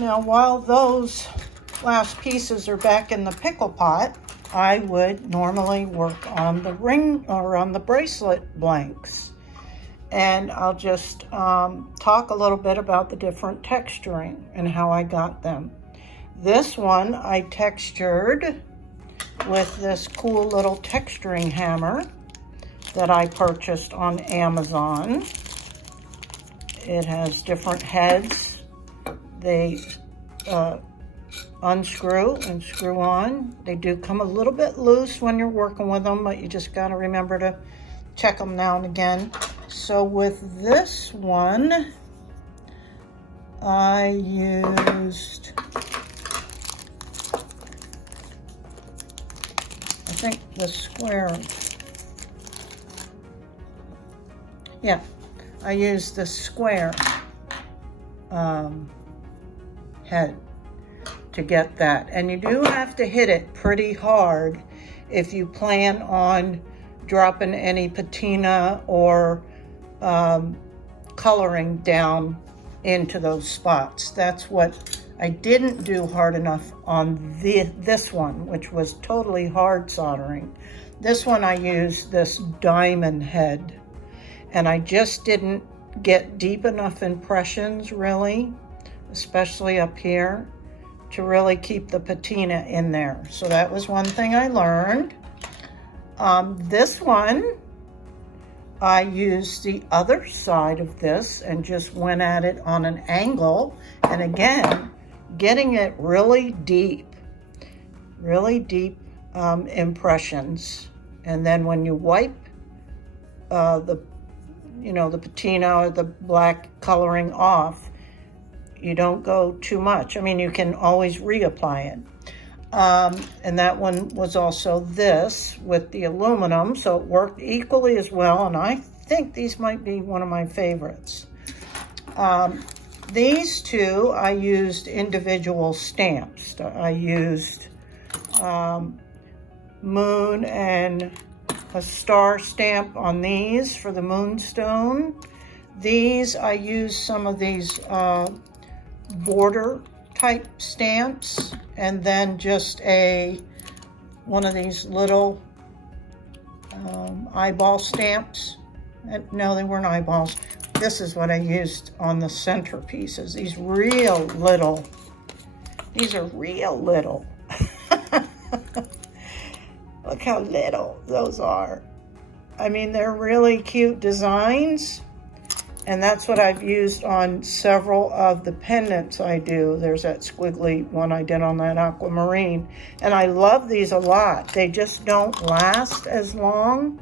Now, while those last pieces are back in the pickle pot, I would normally work on the ring or on the bracelet blanks. And I'll just talk a little bit about the different texturing and how I got them. This one I textured with this cool little texturing hammer that I purchased on Amazon. It has different heads. They unscrew and screw on. They do come a little bit loose when you're working with them, but you just got to remember to check them now and again. So with this one, I used, I think the square, yeah, I used the square head to get that. And you do have to hit it pretty hard if you plan on dropping any patina or coloring down into those spots. That's what I didn't do hard enough on this one, which was totally hard soldering. This one I used this diamond head, and I just didn't get deep enough impressions really, especially up here, to really keep the patina in there. So that was one thing I learned. This one, I used the other side of this and just went at it on an angle. And again, getting it really deep impressions. And then when you wipe the patina or the black coloring off, you don't go too much. I mean, you can always reapply it. And that one was also this with the aluminum, so it worked equally as well, and I think these might be one of my favorites. These two, I used individual stamps. I used moon and a star stamp on these for the moonstone. These, I used some of these border type stamps, and then just one of these little eyeball stamps. No, they weren't eyeballs. This is what I used on the center pieces. These are real little. Look how little those are. I mean, they're really cute designs. And that's what I've used on several of the pendants I do. There's that squiggly one I did on that aquamarine. And I love these a lot. They just don't last as long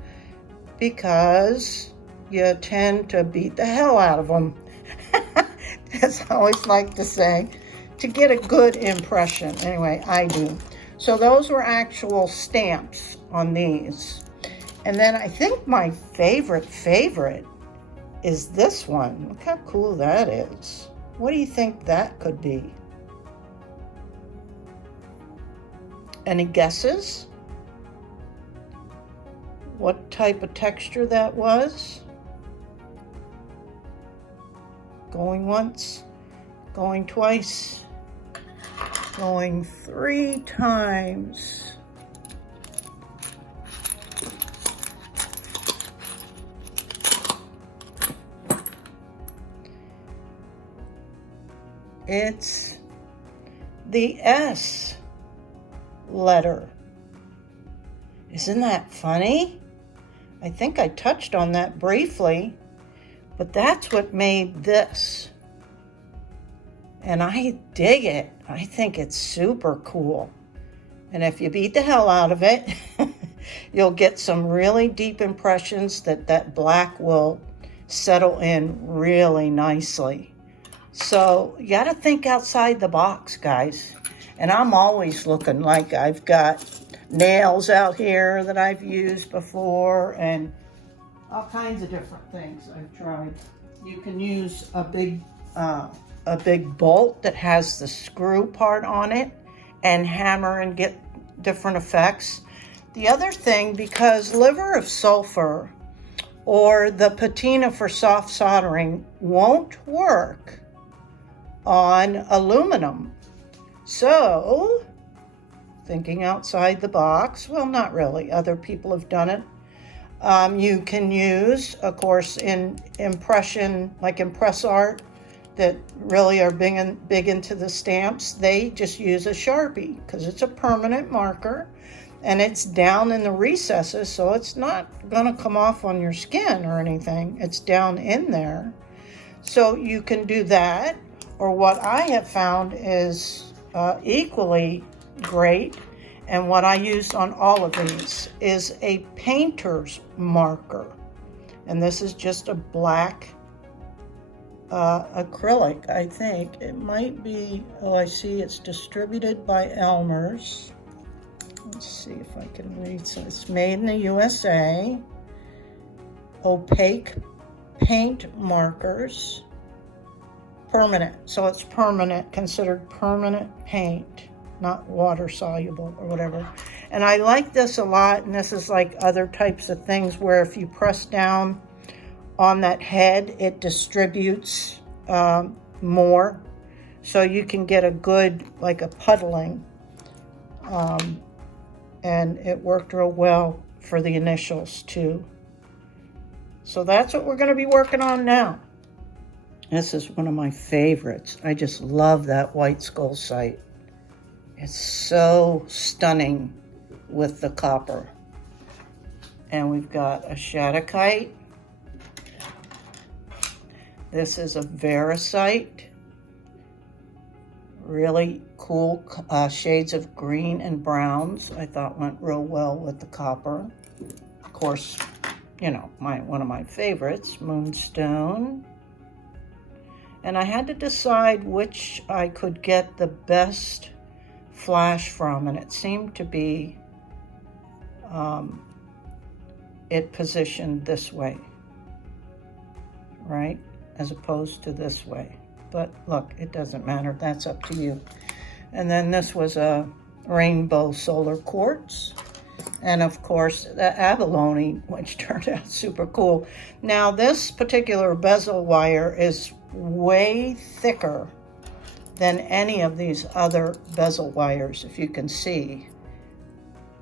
because you tend to beat the hell out of them. As I always like to say, to get a good impression. Anyway, I do. So those were actual stamps on these. And then I think my favorite is this one. Look how cool that is. What do you think that could be? Any guesses? What type of texture that was? Going once, going twice, going 3 times. It's the S letter. Isn't that funny? I think I touched on that briefly, but that's what made this. And I dig it. I think it's super cool. And if you beat the hell out of it, you'll get some really deep impressions that black will settle in really nicely. So you got to think outside the box, guys. And I'm always looking, like I've got nails out here that I've used before and all kinds of different things I've tried. You can use a big bolt that has the screw part on it and hammer and get different effects. The other thing, because liver of sulfur or the patina for soft soldering won't work on aluminum. So, thinking outside the box, well, not really, other people have done it. You can use, of course, in impression, like impress art, that really are big into the stamps, they just use a Sharpie because it's a permanent marker and it's down in the recesses, so it's not gonna come off on your skin or anything. It's down in there. So you can do that, or what I have found is equally great, and what I use on all of these is a painter's marker. And this is just a black acrylic, I think. It might be, oh, I see it's distributed by Elmer's. Let's see if I can read. So it's made in the USA. Opaque paint markers. Permanent. So it's permanent, considered permanent paint, not water soluble or whatever. And I like this a lot, and this is like other types of things where if you press down on that head, it distributes more, so you can get a good, like a puddling, and it worked real well for the initials too. So that's what we're going to be working on now. This is one of my favorites. I just love that white skull sight. It's so stunning with the copper. And we've got a Shattuckite. This is a Veracite. Really cool shades of green and browns. I thought went real well with the copper. Of course, you know, one of my favorites, Moonstone. And I had to decide which I could get the best flash from, and it seemed to be it positioned this way, right? As opposed to this way. But look, it doesn't matter. That's up to you. And then this was a rainbow solar quartz. And of course, the abalone, which turned out super cool. Now, this particular bezel wire is way thicker than any of these other bezel wires, if you can see.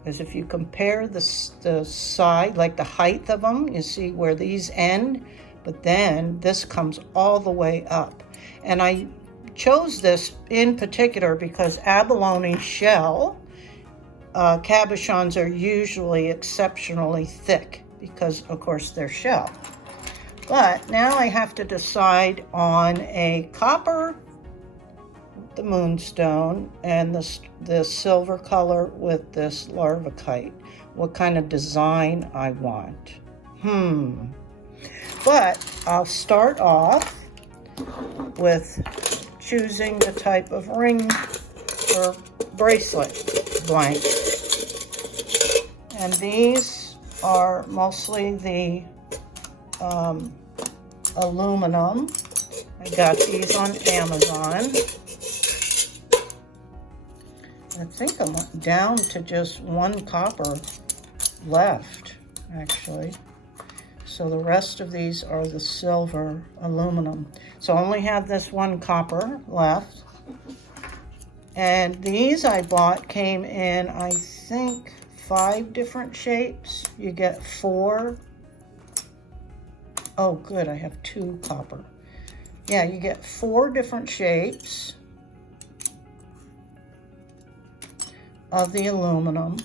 Because if you compare the side, like the height of them, you see where these end, but then this comes all the way up. And I chose this in particular because abalone shell cabochons are usually exceptionally thick because, of course, they're shell. But now I have to decide on a copper, the moonstone, and the silver color with this larvacite, what kind of design I want. But I'll start off with choosing the type of ring or bracelet blank. And these are mostly the aluminum. I got these on Amazon. I think I'm down to just one copper left, actually. So the rest of these are the silver aluminum. So I only have this one copper left. And these I bought came in, I think, 5 different shapes. You get 4. Oh, good, I have 2 copper. Yeah, you get 4 different shapes of the aluminum.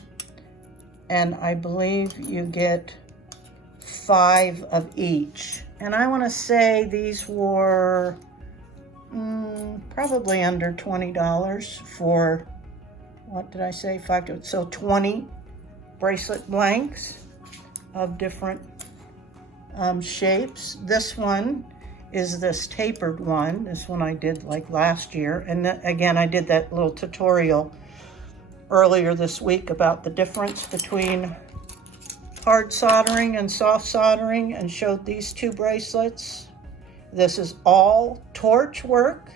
And I believe you get 5 of each. And I want to say these were probably under $20 for, what did I say, 5 to, so 20 bracelet blanks of different shapes. This one is this tapered one. This one I did like last year. And again, I did that little tutorial earlier this week about the difference between hard soldering and soft soldering, and showed these 2 bracelets. This is all torch work,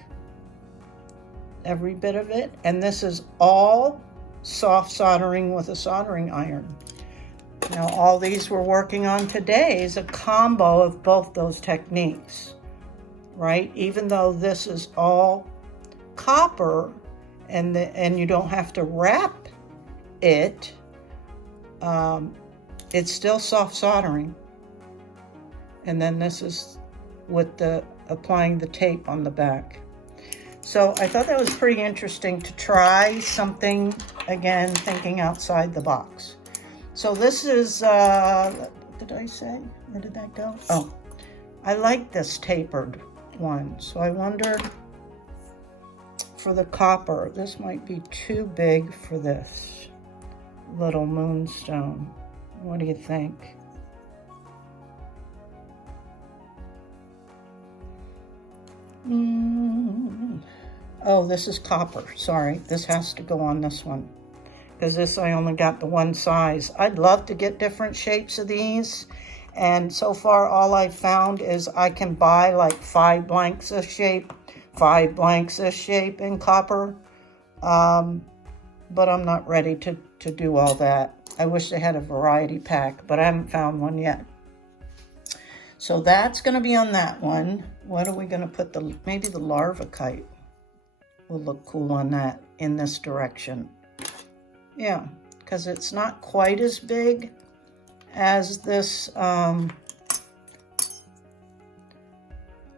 every bit of it, and this is all soft soldering with a soldering iron. Now, all these we're working on today is a combo of both those techniques, right? Even though this is all copper and you don't have to wrap it, it's still soft soldering. And then this is with applying the tape on the back. So I thought that was pretty interesting to try something, again, thinking outside the box. So this is, what did I say? Where did that go? Oh, I like this tapered one. So I wonder, for the copper, this might be too big for this little moonstone. What do you think? Oh, this is copper. Sorry, this has to go on this one because this I only got the one size. I'd love to get different shapes of these, and so far all I've found is I can buy like 5 blanks this shape, 5 blanks this shape in copper, but I'm not ready to do all that. I wish they had a variety pack, but I haven't found one yet. So that's going to be on that one. What are we going to put? Maybe the larva kite will look cool on that in this direction. Yeah, because it's not quite as big as this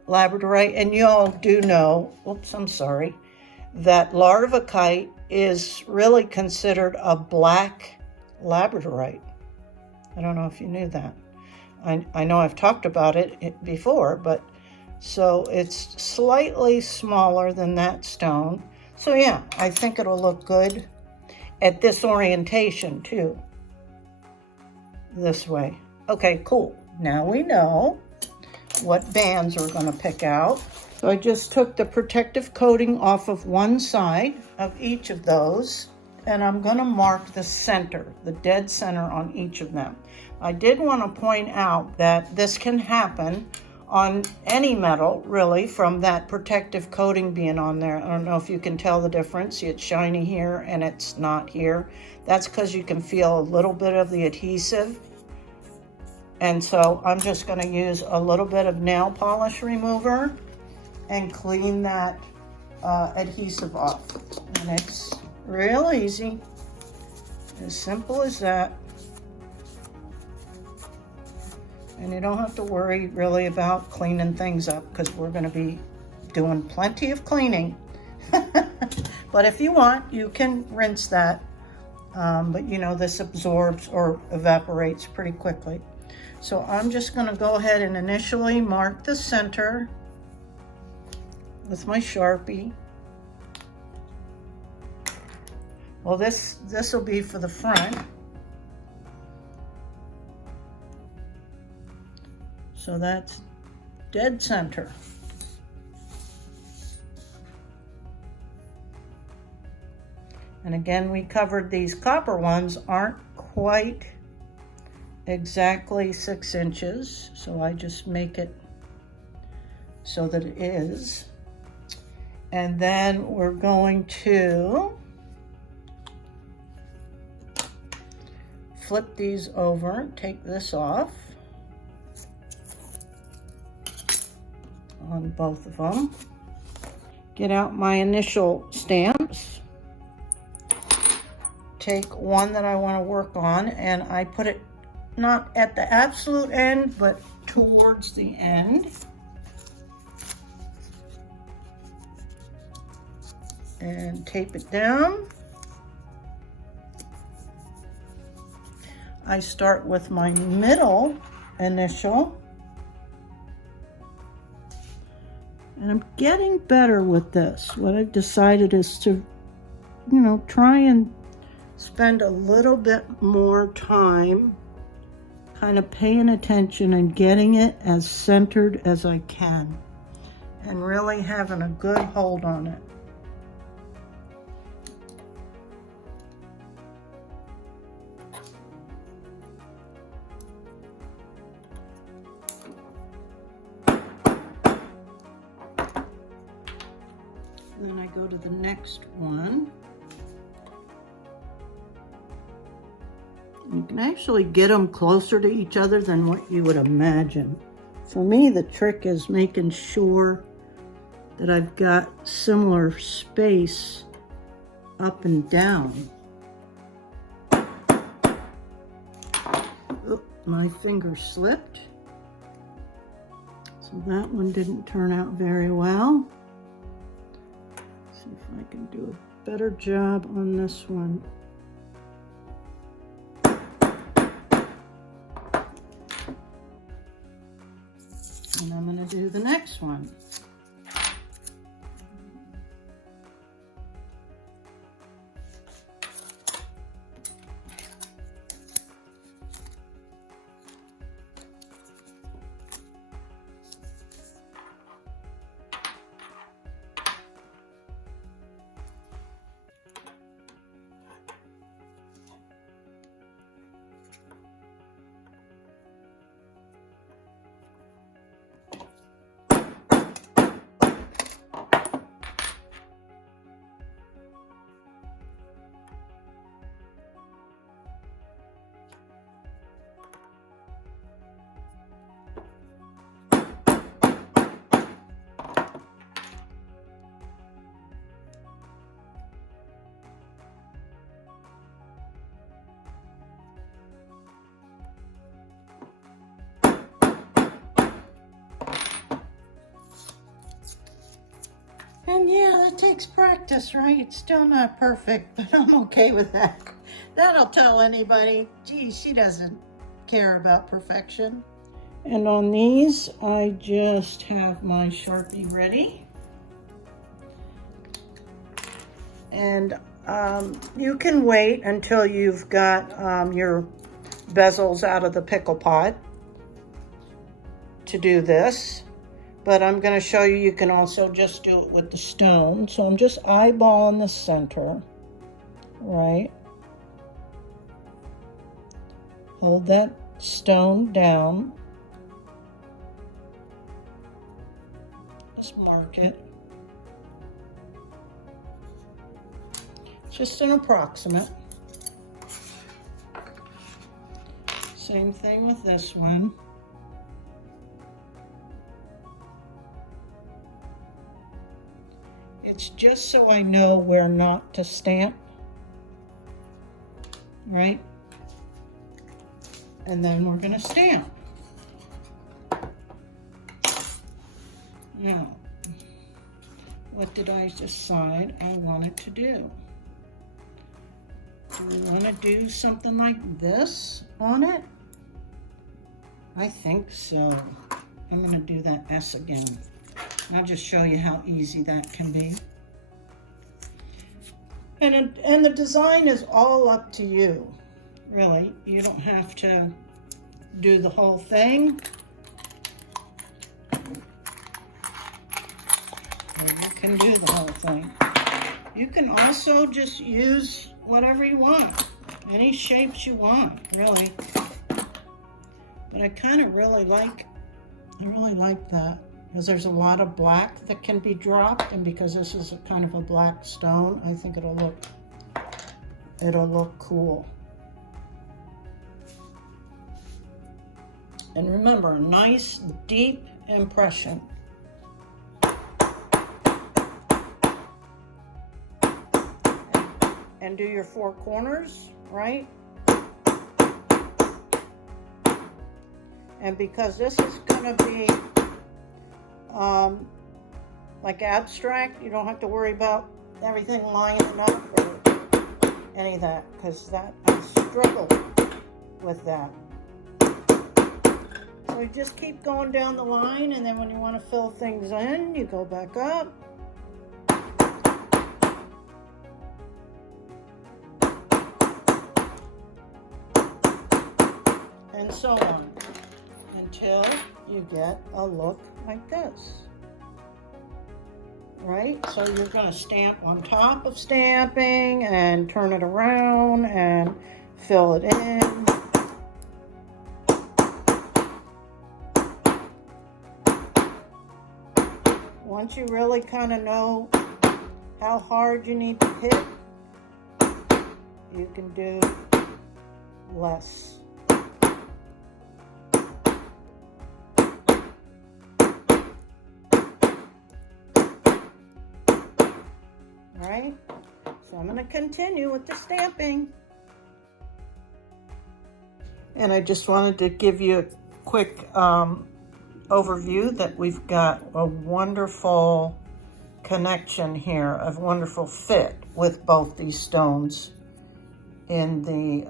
labradorite. And you all do know, oops, I'm sorry, that larva kite is really considered a black labradorite. I don't know if you knew that. I know I've talked about it before, but so it's slightly smaller than that stone. So yeah, I think it'll look good at this orientation too. This way. Okay, cool. Now we know what bands we're going to pick out. So I just took the protective coating off of one side of each of those, and I'm going to mark the center, the dead center on each of them. I did want to point out that this can happen on any metal, really, from that protective coating being on there. I don't know if you can tell the difference. See, it's shiny here and it's not here. That's because you can feel a little bit of the adhesive. And so I'm just going to use a little bit of nail polish remover and clean that adhesive off. And it's real easy, as simple as that. And you don't have to worry really about cleaning things up because we're going to be doing plenty of cleaning. But if you want, you can rinse that. But you know, this absorbs or evaporates pretty quickly. So I'm just going to go ahead and initially mark the center with my Sharpie. Well, this will be for the front. So that's dead center. And again, we covered these copper ones aren't quite exactly 6 inches. So I just make it so that it is. And then we're going to flip these over, take this off on both of them. Get out my initial stamps. Take one that I want to work on, and I put it not at the absolute end, but towards the end. And tape it down. I start with my middle initial. And I'm getting better with this. What I've decided is to, you know, try and spend a little bit more time kind of paying attention and getting it as centered as I can and really having a good hold on it. Then I go to the next one. You can actually get them closer to each other than what you would imagine. For me, the trick is making sure that I've got similar space up and down. Oop, my finger slipped. So that one didn't turn out very well. Let's see if I can do a better job on this one. And I'm going to do the next one. And yeah, that takes practice, right? It's still not perfect, but I'm okay with that. That'll tell anybody, gee, she doesn't care about perfection. And on these, I just have my Sharpie ready. And you can wait until you've got your bezels out of the pickle pot to do this. But I'm going to show you, you can also just do it with the stone. So I'm just eyeballing the center, right? Hold that stone down. Just mark it. Just an approximate. Same thing with this one. It's just so I know where not to stamp, right? And then we're going to stamp. Now, what did I decide I wanted to do? Do I want to do something like this on it? I think so. I'm going to do that S again. I'll just show you how easy that can be. And the design is all up to you, really. You don't have to do the whole thing. You can do the whole thing. You can also just use whatever you want, any shapes you want, really. But I kind of really like that. Because there's a lot of black that can be dropped, and because this is a kind of a black stone, I think it'll look cool. And remember, a nice deep impression. And do your 4 corners, right? And because this is going to be like abstract, you don't have to worry about everything lining up or any of that, because that I struggle with that. So you just keep going down the line, and then when you want to fill things in, you go back up. And so on, until you get a look like this, right? So you're going to stamp on top of stamping and turn it around and fill it in. Once you really kind of know how hard you need to hit, you can do less. Okay, so I'm going to continue with the stamping. And I just wanted to give you a quick overview that we've got a wonderful connection here, a wonderful fit with both these stones in the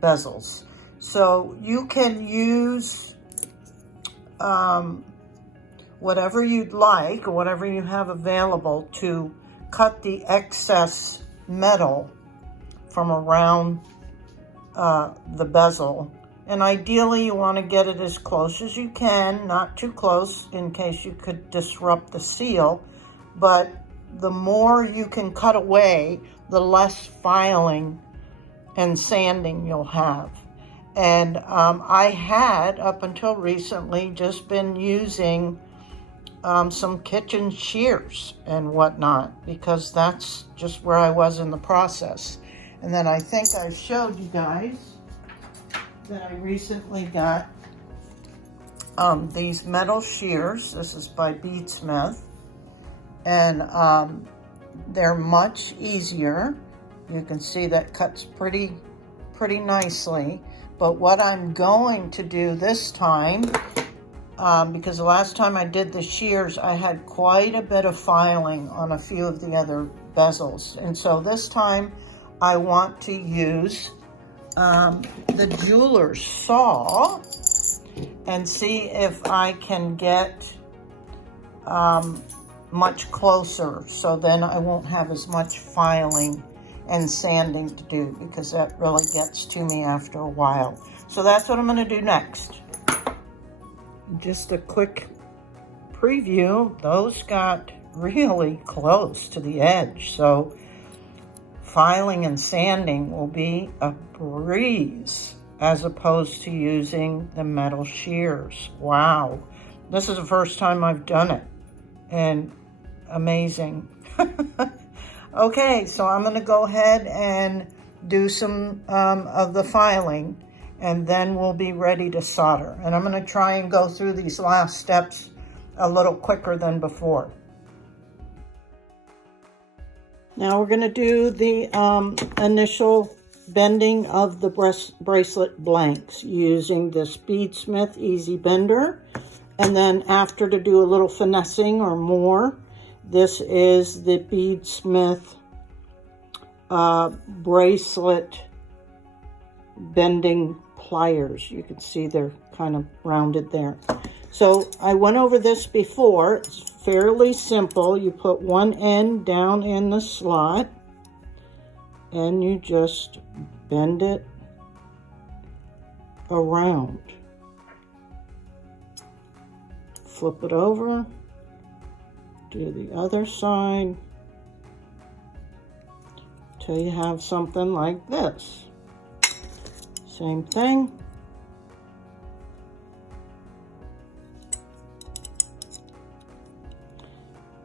bezels. So you can use whatever you'd like, or whatever you have available, to cut the excess metal from around the bezel. And ideally you want to get it as close as you can, not too close in case you could disrupt the seal. But the more you can cut away, the less filing and sanding you'll have. And I had, up until recently, just been using some kitchen shears and whatnot, because that's just where I was in the process. And then I think I showed you guys that I recently got these metal shears. This is by BeadSmith, and they're much easier. You can see that cuts pretty nicely. But what I'm going to do this time, because the last time I did the shears, I had quite a bit of filing on a few of the other bezels. And so this time I want to use the jeweler's saw and see if I can get much closer, so then I won't have as much filing and sanding to do, because that really gets to me after a while. So that's what I'm going to do next. Just a quick preview, those got really close to the edge, so filing and sanding will be a breeze as opposed to using the metal shears. Wow, this is the first time I've done it, and amazing. Okay, so I'm going to go ahead and do some of the filing, and then we'll be ready to solder. And I'm going to try and go through these last steps a little quicker than before. Now we're going to do the initial bending of the bracelet blanks using this BeadSmith Easy Bender. And then after, to do a little finessing or more, this is the BeadSmith bracelet bending pliers. You can see they're kind of rounded there. So I went over this before. It's fairly simple. You put one end down in the slot and you just bend it around. Flip it over. Do the other side till you have something like this. Same thing.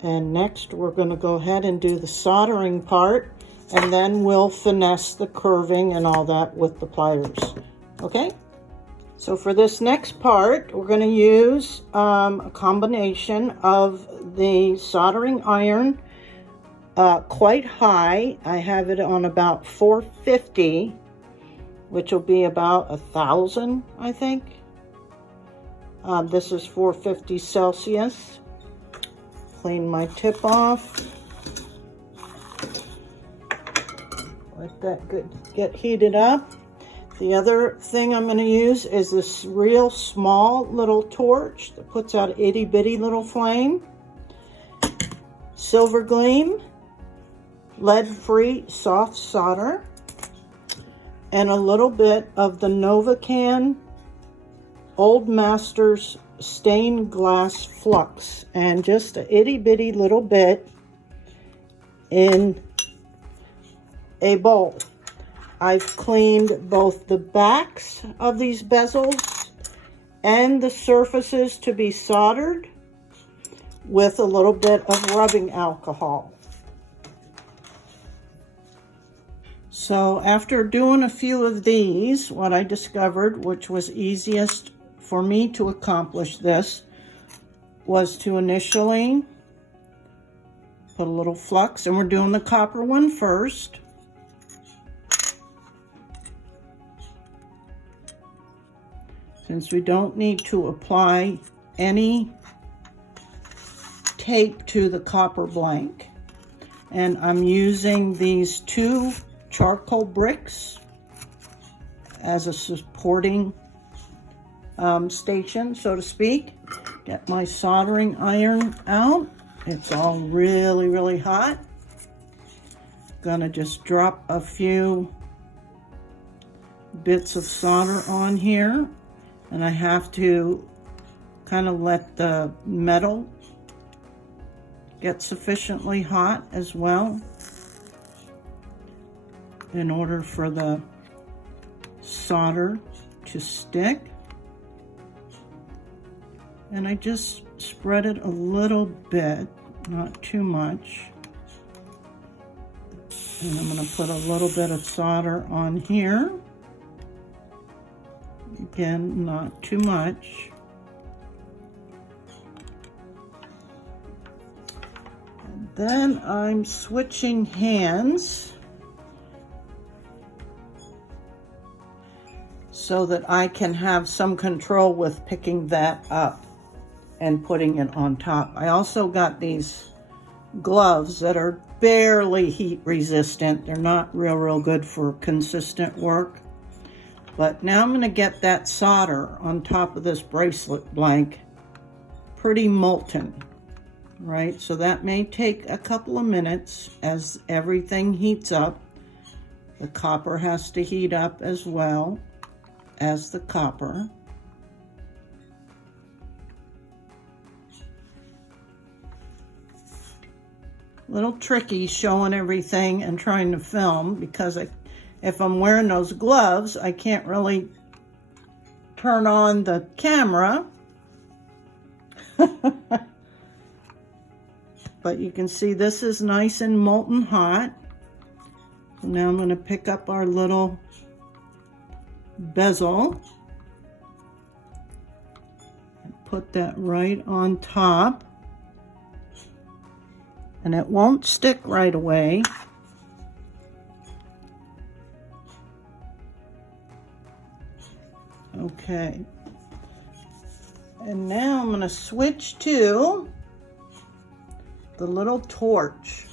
And next we're going to go ahead and do the soldering part, and then we'll finesse the curving and all that with the pliers. Okay? So for this next part, we're going to use a combination of the soldering iron, quite high. I have it on about 450, which will be about 1,000, I think. This is 450 Celsius. Clean my tip off. Let that get heated up. The other thing I'm going to use is this real small little torch that puts out an itty bitty little flame. Silver Gleam, lead-free soft solder, and a little bit of the Novacan Old Masters stained glass flux, and just a itty bitty little bit in a bowl. I've cleaned both the backs of these bezels and the surfaces to be soldered with a little bit of rubbing alcohol. So after doing a few of these, what I discovered, which was easiest for me to accomplish this, was to initially Put a little flux, and we're doing the copper one first. Since we don't need to apply any tape to the copper blank. And I'm using these 2 charcoal bricks as a supporting station, so to speak. Get my soldering iron out. It's all really, really hot. Gonna just drop a few bits of solder on here, and I have to kind of let the metal get sufficiently hot as well in order for the solder to stick. And I just spread it a little bit, not too much. And I'm going to put a little bit of solder on here. Again, not too much. And then I'm switching hands so that I can have some control with picking that up and putting it on top. I also got these gloves that are barely heat resistant. They're not real good for consistent work. But now I'm going to get that solder on top of this bracelet blank pretty molten, right? So that may take a couple of minutes as everything heats up. The copper has to heat up as well as the copper. Little tricky showing everything and trying to film because if I'm wearing those gloves, I can't really turn on the camera. But you can see this is nice and molten hot. So now I'm going to pick up our little bezel and put that right on top. And it won't stick right away. Okay. And now I'm going to switch to the little torch.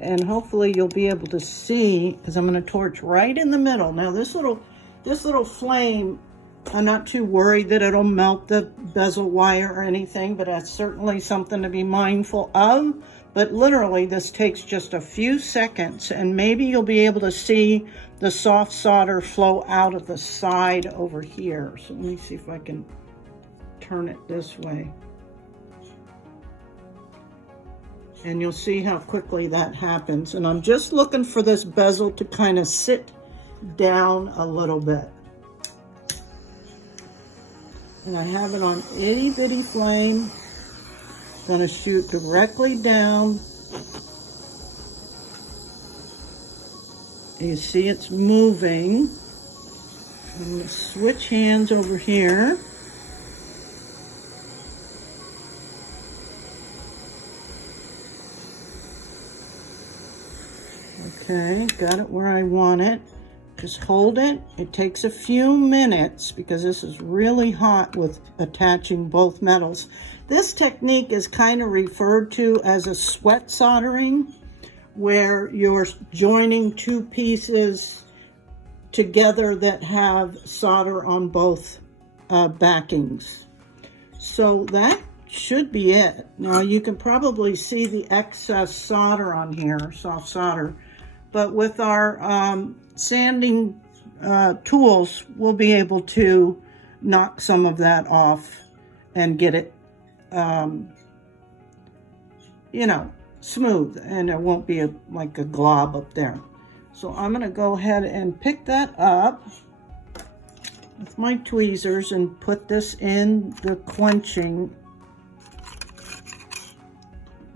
And hopefully you'll be able to see, because I'm going to torch right in the middle. Now this little flame, I'm not too worried that it'll melt the bezel wire or anything, but that's certainly something to be mindful of. But literally this takes just a few seconds, and maybe you'll be able to see the soft solder flow out of the side over here. So let me see if I can turn it this way. And you'll see how quickly that happens. And I'm just looking for this bezel to kind of sit down a little bit. And I have it on itty bitty flame. Gonna shoot directly down. You see it's moving. I'm gonna switch hands over here. Okay, got it where I want it. Just hold it. It takes a few minutes because this is really hot with attaching both metals. This technique is kind of referred to as a sweat soldering, where you're joining 2 pieces together that have solder on both backings. So that should be it. Now you can probably see the excess solder on here, soft solder, but with our sanding tools, we'll be able to knock some of that off and get it, you know, smooth, and it won't be like a glob up there. So I'm going to go ahead and pick that up with my tweezers and put this in the quenching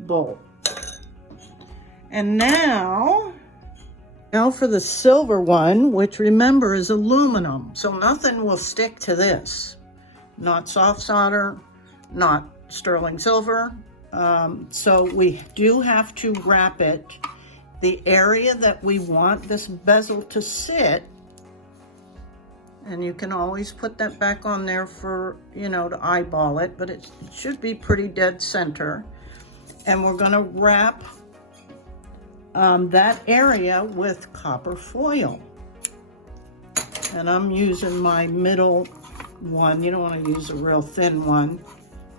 bowl. And now for the silver one, which remember is aluminum, so nothing will stick to this. Not soft solder, not sterling silver. So we do have to wrap it. The area that we want this bezel to sit, and you can always put that back on there for, you know, to eyeball it, but it should be pretty dead center. And we're gonna wrap that area with copper foil. And I'm using my middle one. You don't want to use a real thin one.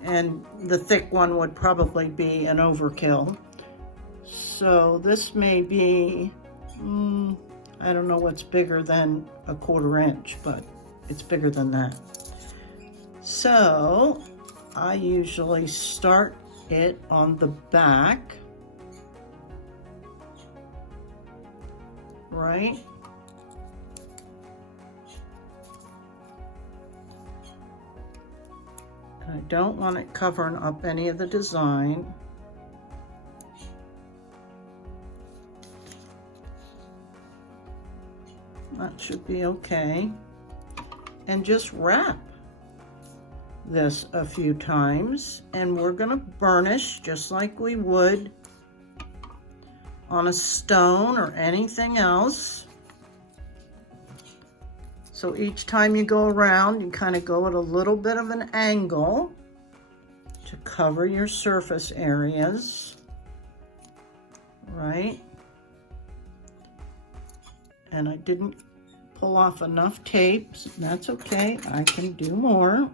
And the thick one would probably be an overkill. So this may be, I don't know what's bigger than a 1/4 inch, but it's bigger than that. So I usually start it on the back, right? I don't want it covering up any of the design. That should be okay. And just wrap this a few times, and we're gonna burnish just like we would on a stone or anything else. So each time you go around, you kind of go at a little bit of an angle to cover your surface areas, right? And I didn't pull off enough tapes. That's okay, I can do more.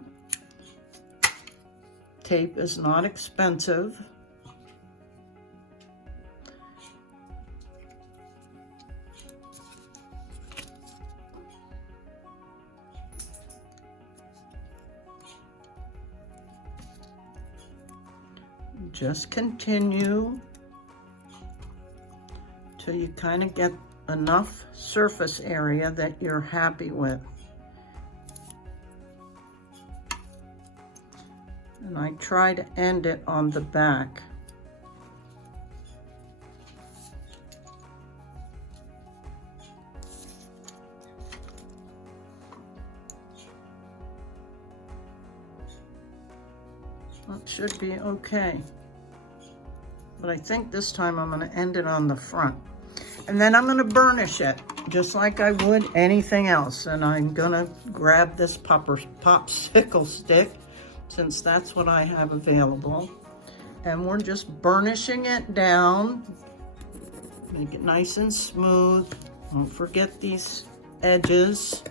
Tape is not expensive. Just continue till you kind of get enough surface area that you're happy with. And I try to end it on the back. That should be okay. But I think this time I'm going to end it on the front. And then I'm going to burnish it just like I would anything else. And I'm going to grab this popsicle stick, since that's what I have available. And we're just burnishing it down. Make it nice and smooth. Don't forget these edges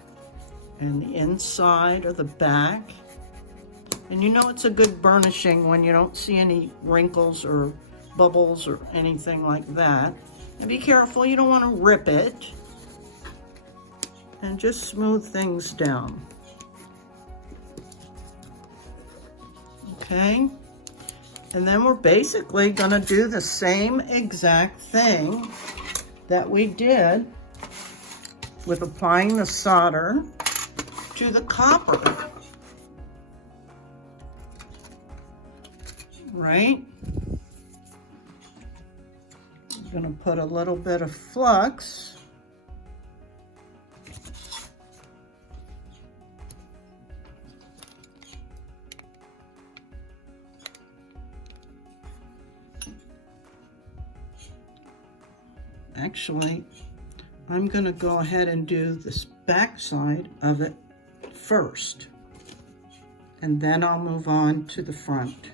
and the inside or the back. And you know it's a good burnishing when you don't see any wrinkles or bubbles or anything like that. And be careful, you don't want to rip it. And just smooth things down. Okay? And then we're basically going to do the same exact thing that we did with applying the solder to the copper. Right? I'm going to put a little bit of flux. Actually, I'm going to go ahead and do this back side of it first, and then I'll move on to the front.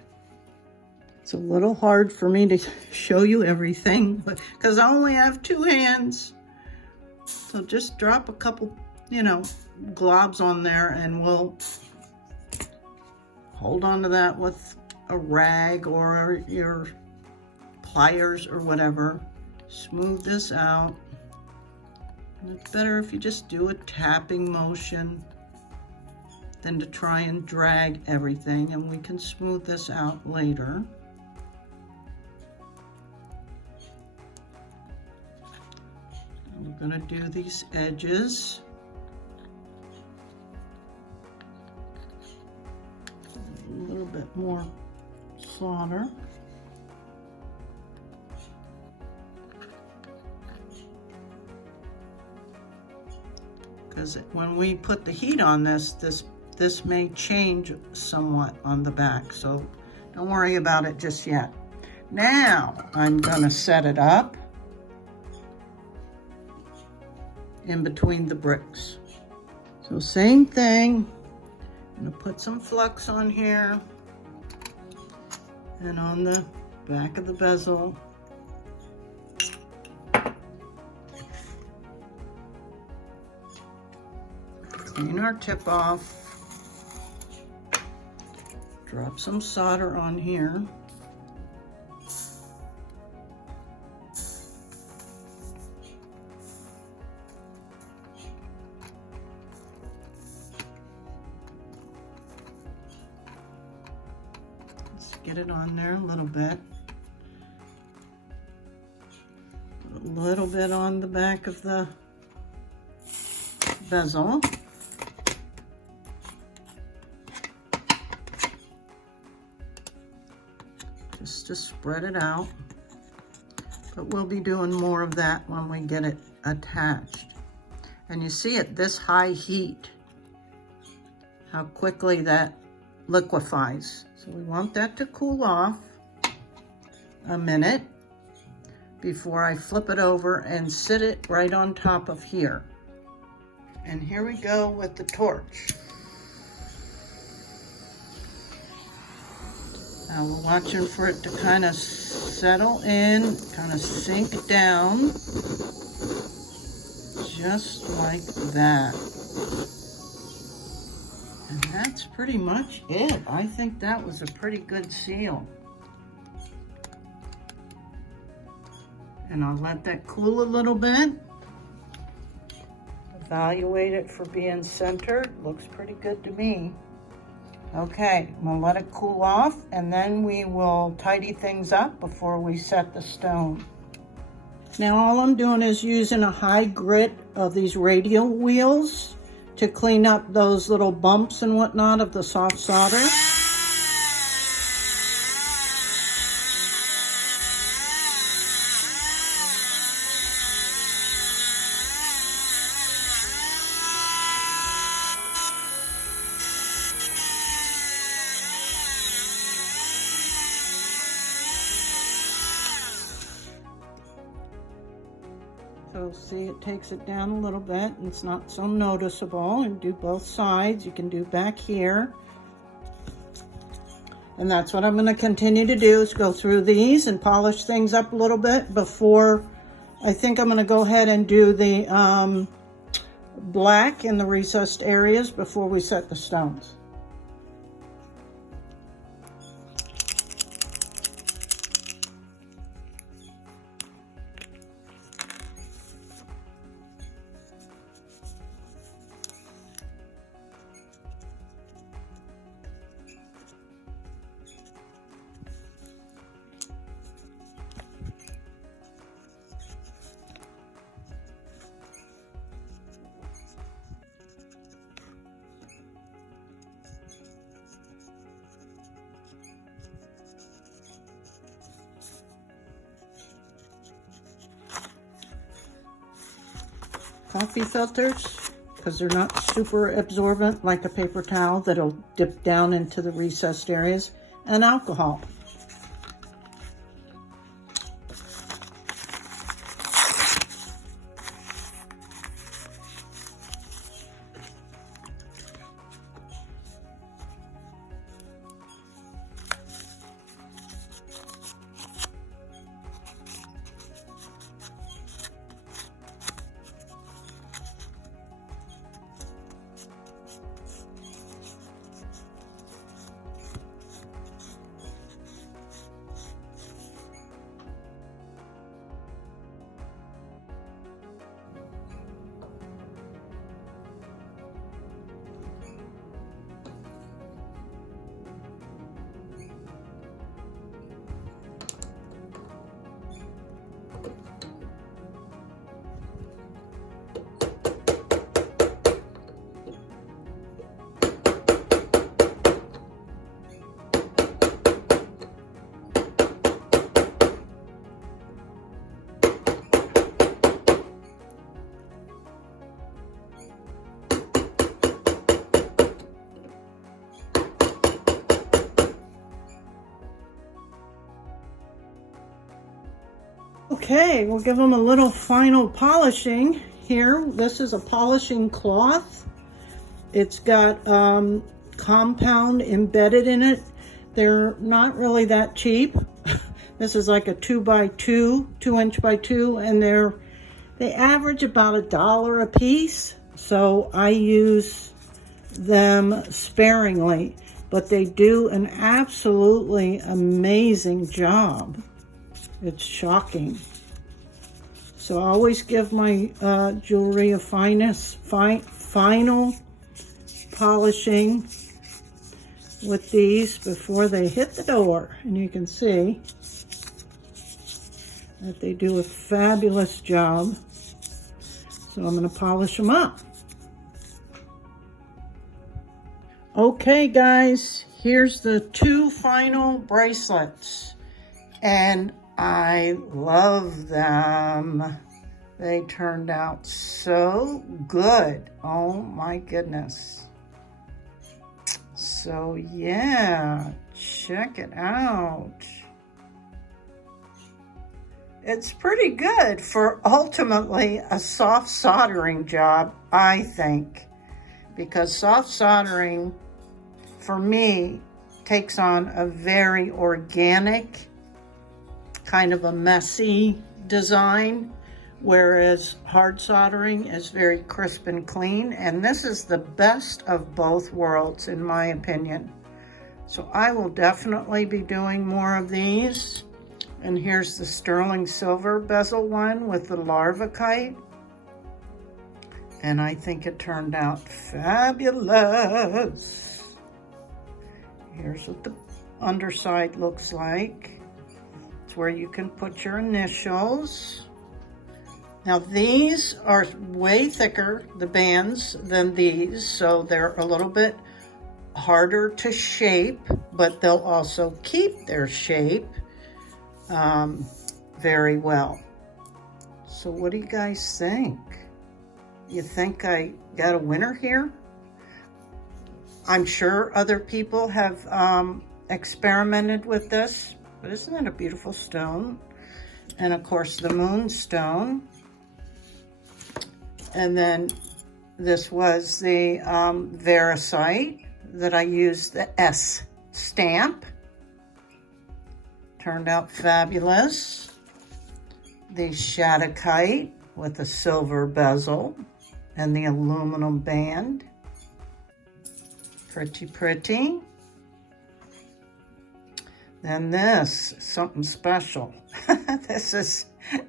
It's a little hard for me to show you everything because I only have 2 hands. So just drop a couple, you know, globs on there, and we'll hold on to that with a rag or your pliers or whatever. Smooth this out. And it's better if you just do a tapping motion than to try and drag everything, and we can smooth this out later. We're going to do these edges. A little bit more solder. Because when we put the heat on this may change somewhat on the back. So Don't worry about it just yet. Now I'm gonna set it up in between the bricks. So same thing, I'm gonna put some flux on here and on the back of the bezel. Clean our tip off. Drop some solder on here. Let's get it on there a little bit. Put a little bit on the back of the bezel. Just to spread it out, but we'll be doing more of that when we get it attached. And you see at this high heat how quickly that liquefies. So we want that to cool off a minute before I flip it over and sit it right on top of here. And here we go with the torch. Now we're watching for it to kind of settle in, kind of sink down, just like that. And that's pretty much it. I think that was a pretty good seal. And I'll let that cool a little bit. Evaluate it for being centered. Looks pretty good to me. Okay, I'm gonna let it cool off and then we will tidy things up before we set the stone. Now all I'm doing is using a high grit of these radial wheels to clean up those little bumps and whatnot of the soft solder. So see, it takes it down a little bit and it's not so noticeable. And do both sides. You can do back here. And that's what I'm going to continue to do, is go through these and polish things up a little bit before I think I'm going to go ahead and do the black in the recessed areas before we set the stones. Coffee filters, because they're not super absorbent like a paper towel that'll dip down into the recessed areas, and alcohol. Okay, we'll give them a little final polishing here. This is a polishing cloth. It's got compound embedded in it. They're not really that cheap. This is like a 2x2, 2" by 2, and they average about $1 a piece. So I use them sparingly, but they do an absolutely amazing job. It's shocking. So I always give my jewelry a final polishing with these before they hit the door. And you can see that they do a fabulous job. So I'm going to polish them up. Okay guys, here's the 2 final bracelets. And I love them. They turned out so good. Oh my goodness. So yeah, check it out. It's pretty good for ultimately a soft soldering job, I think. Because soft soldering, for me, takes on a very organic, kind of a messy design, whereas hard soldering is very crisp and clean, and this is the best of both worlds in my opinion. So I will definitely be doing more of these. And here's the sterling silver bezel one with the larvacite, and I think it turned out fabulous. Here's what the underside looks like. It's where you can put your initials. Now these are way thicker, the bands, than these, so they're a little bit harder to shape, but they'll also keep their shape very well. So what do you guys think? You think I got a winner here? I'm sure other people have experimented with this, but isn't that a beautiful stone? And of course the moonstone. And then this was the veracite that I used the S stamp. Turned out fabulous. The shattuckite with the silver bezel and the aluminum band. Pretty, pretty. Then this, something special. This is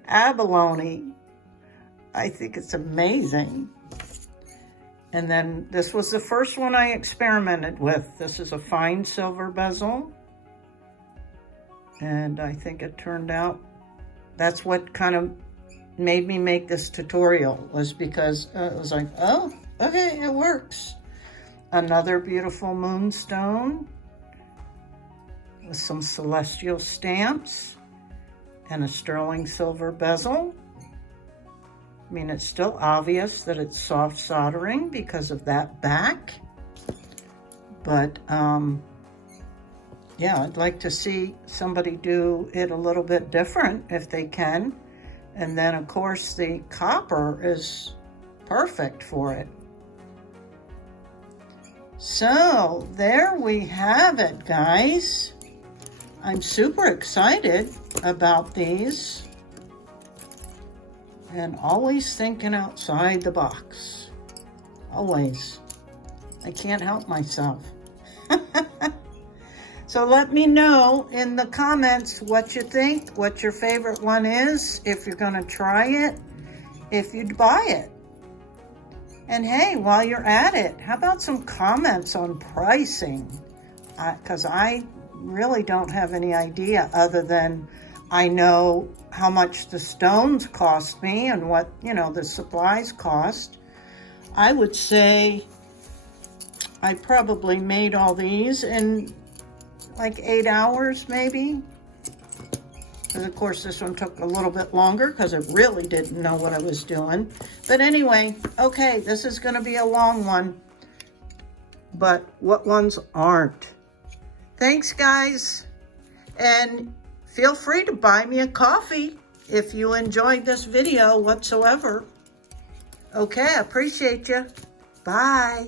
abalone. I think it's amazing. And then this was the first one I experimented with. This is a fine silver bezel. And I think it turned out, that's what kind of made me make this tutorial, was because it was like, oh, okay, it works. Another beautiful moonstone with some celestial stamps and a sterling silver bezel. I mean, it's still obvious that it's soft soldering because of that back. But yeah, I'd like to see somebody do it a little bit different if they can. And then of course the copper is perfect for it. So there we have it, guys. I'm super excited about these. And always thinking outside the box. Always. I can't help myself. So let me know in the comments what you think, what your favorite one is, if you're going to try it, if you'd buy it. And hey, while you're at it, how about some comments on pricing? Because I really don't have any idea other than I know how much the stones cost me and what, you know, the supplies cost. I would say I probably made all these in like 8 hours maybe. Because of course this one took a little bit longer because I really didn't know what I was doing. But anyway, okay, this is going to be a long one. But what ones aren't? Thanks, guys. And feel free to buy me a coffee if you enjoyed this video whatsoever. Okay, I appreciate you. Bye.